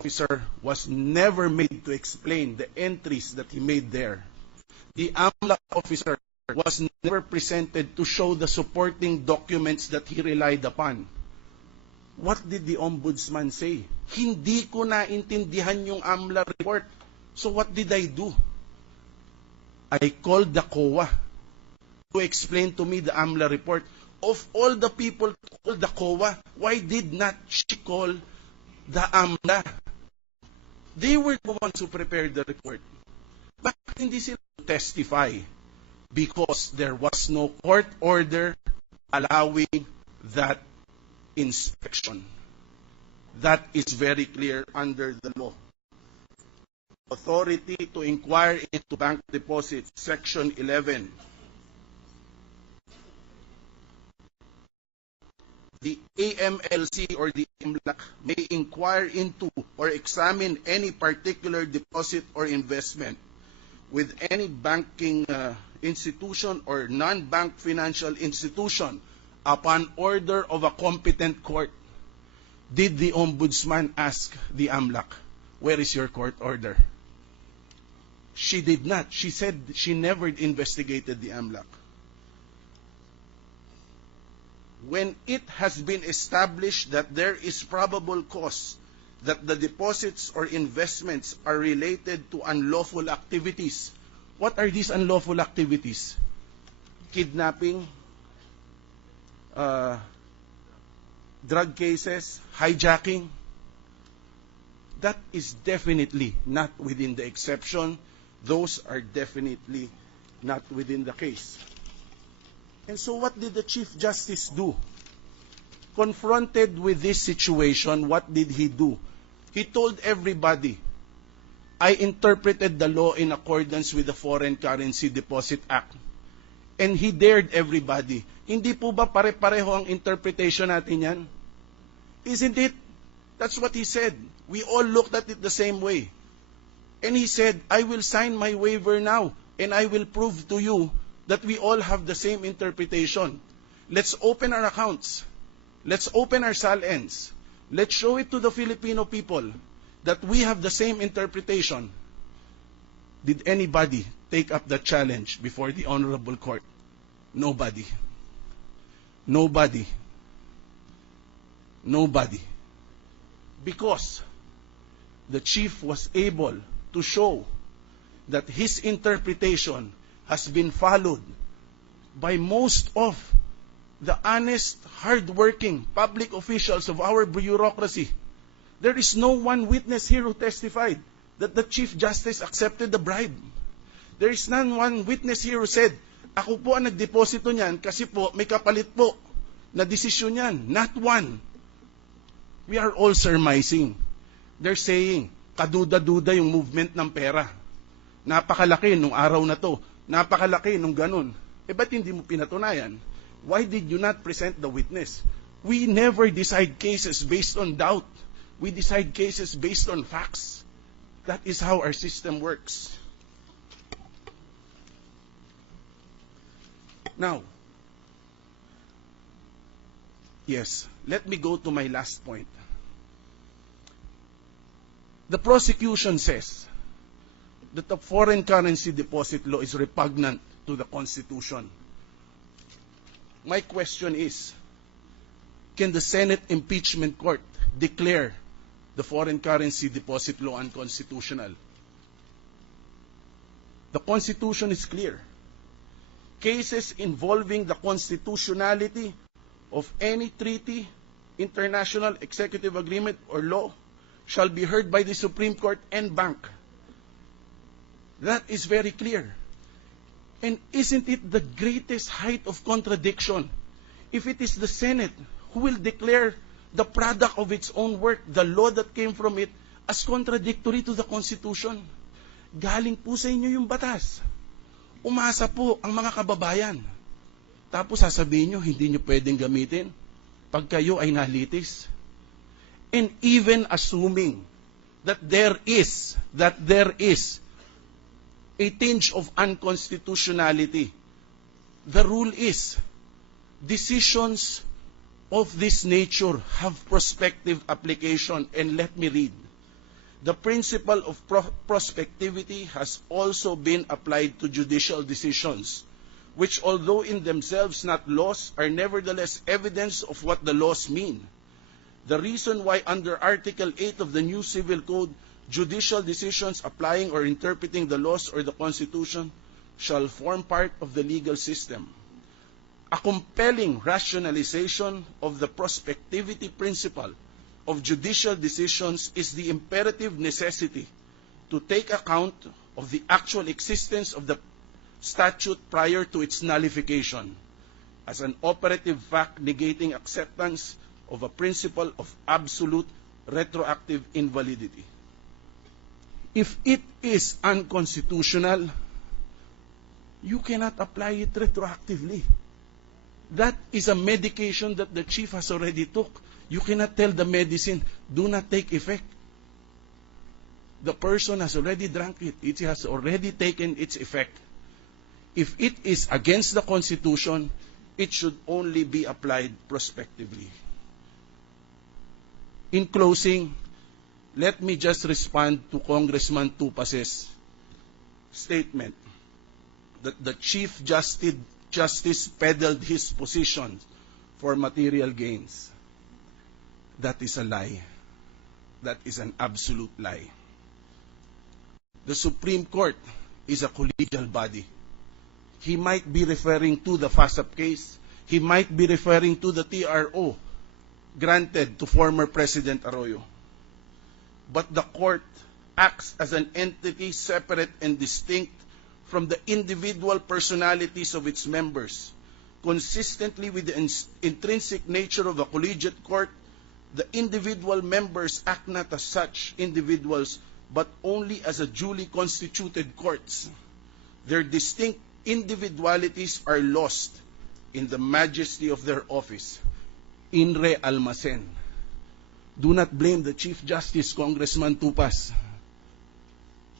officer was never made to explain the entries that he made there. The AMLAC officer was never presented to show the supporting documents that he relied upon. What did the ombudsman say? Hindi ko naintindihan yung AMLA report. So what did I do? I called the COA to explain to me the AMLA report. Of all the people to call the COA, why did not she call the AMLA? They were the ones who prepared the report. Bakit hindi sila testify? Because there was no court order allowing that inspection. That is very clear under the law. Authority to inquire into bank deposits, Section 11. The AMLC or the AMLAC may inquire into or examine any particular deposit or investment with any banking institution or non-bank financial institution upon order of a competent court. Did the ombudsman ask the AMLAC, where is your court order? She did not. She said she never investigated the AMLAC. When it has been established that there is probable cause that the deposits or investments are related to unlawful activities. What are these unlawful activities? Kidnapping, drug cases, hijacking. That is definitely not within the exception. Those are definitely not within the case. And so what did the Chief Justice do? Confronted with this situation, what did he do? He told everybody, I interpreted the law in accordance with the Foreign Currency Deposit Act. And he dared everybody. Hindi po ba pare-pareho ang interpretation natin yan? Isn't it? That's what he said. We all looked at it the same way. And he said, I will sign my waiver now, and I will prove to you that we all have the same interpretation. Let's open our accounts. Let's open our SAL-ends. Let's show it to the Filipino people that we have the same interpretation. Did anybody take up the challenge before the Honorable Court? Nobody. Nobody. Nobody. Because the chief was able to show that his interpretation has been followed by most of the honest, hard-working public officials of our bureaucracy. There is no one witness here who testified that the Chief Justice accepted the bribe. There is none one witness here who said, ako po ang nagdeposito niyan kasi po may kapalit po na desisyon niyan. Not one. We are all surmising. They're saying, kaduda-duda yung movement ng pera. Napakalaki nung araw na to. Napakalaki nung ganun. Eh ba't hindi mo pinatunayan? Why did you not present the witness? We never decide cases based on doubt. We decide cases based on facts. That is how our system works. Now, yes, let me go to my last point. The prosecution says that the foreign currency deposit law is repugnant to the Constitution. My question is, can the Senate Impeachment Court declare the foreign currency deposit law unconstitutional? The Constitution is clear. Cases involving the constitutionality of any treaty, international executive agreement, or law shall be heard by the Supreme Court en banc. That is very clear. And isn't it the greatest height of contradiction if it is the Senate who will declare the product of its own work, the law that came from it, as contradictory to the Constitution? Galing po sa inyo yung batas. Umasa po ang mga kababayan. Tapos sasabihin nyo, hindi nyo pwedeng gamitin pag kayo ay nalitis. And even assuming that there is a tinge of unconstitutionality, the rule is decisions of this nature have prospective application. And let me read. The principle of prospectivity has also been applied to judicial decisions, which, although in themselves not laws, are nevertheless evidence of what the laws mean. The reason why under Article 8 of the new Civil Code, judicial decisions applying or interpreting the laws or the Constitution shall form part of the legal system. A compelling rationalization of the prospectivity principle of judicial decisions is the imperative necessity to take account of the actual existence of the statute prior to its nullification as an operative fact negating acceptance of a principle of absolute retroactive invalidity. If it is unconstitutional, you cannot apply it retroactively. That is a medication that the chief has already took. You cannot tell the medicine, do not take effect. The person has already drank it. It has already taken its effect. If it is against the Constitution, it should only be applied prospectively. In closing, let me just respond to Congressman Tupas's statement that the Chief Justice peddled his position for material gains. That is a lie. That is an absolute lie. The Supreme Court is a collegial body. He might be referring to the FASAP case. He might be referring to the TRO granted to former President Arroyo. But the court acts as an entity separate and distinct from the individual personalities of its members. Consistently with the intrinsic nature of a collegiate court, the individual members act not as such individuals, but only as a duly constituted courts. Their distinct individualities are lost in the majesty of their office. In re almacen. Do not blame the Chief Justice, Congressman Tupas.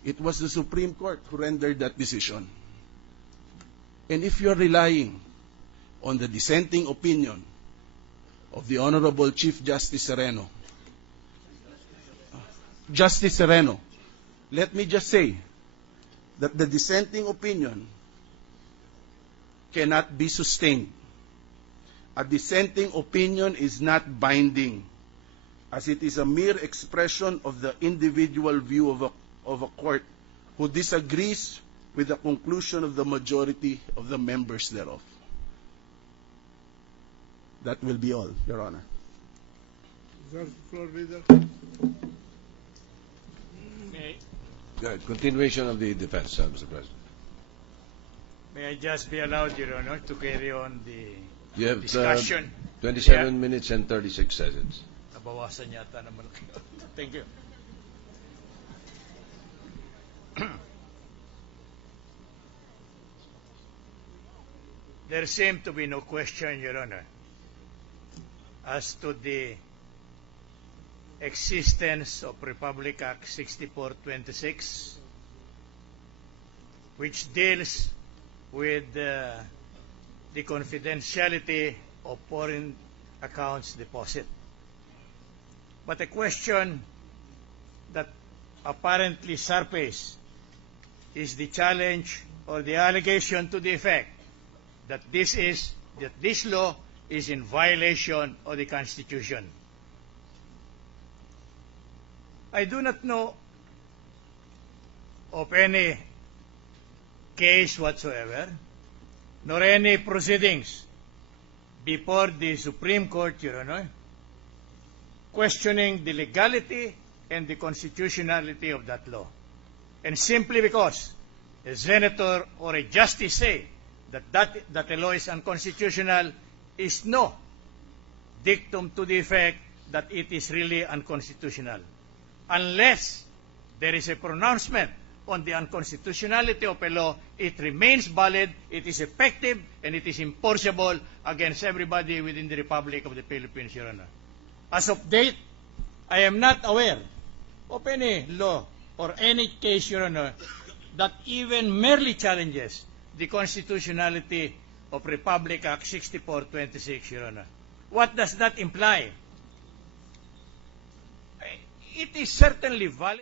It was the Supreme Court who rendered that decision. And if you're relying on the dissenting opinion of the Honorable Chief Justice Sereno, let me just say that the dissenting opinion cannot be sustained. A dissenting opinion is not binding, as it is a mere expression of the individual view of a court who disagrees with the conclusion of the majority of the members thereof. That will be all, Your Honor. Floor leader. Good. Continuation of the defense, Mr. President. May I just be allowed, Your Honor, to carry on the You have discussion? 27 minutes and 36 seconds. Nabawasan yata naman. Thank you. There seemed to be no question, Your Honor, as to the existence of Republic Act 6426, which deals with the confidentiality of foreign accounts deposit. But a question that apparently surfaced is the challenge or the allegation to the effect that this law is in violation of the Constitution. I do not know of any case whatsoever, nor any proceedings before the Supreme Court, Your Honor, questioning the legality and the constitutionality of that law. And simply because a senator or a justice say that a law is unconstitutional is no dictum to the effect that it is really unconstitutional. Unless there is a pronouncement on the unconstitutionality of a law, it remains valid, it is effective, and it is enforceable against everybody within the Republic of the Philippines, Your Honor. As of date, I am not aware of any law or any case, Your Honor, that even merely challenges the constitutionality of Republic Act 6426, Your Honor. What does that imply? It is certainly valid.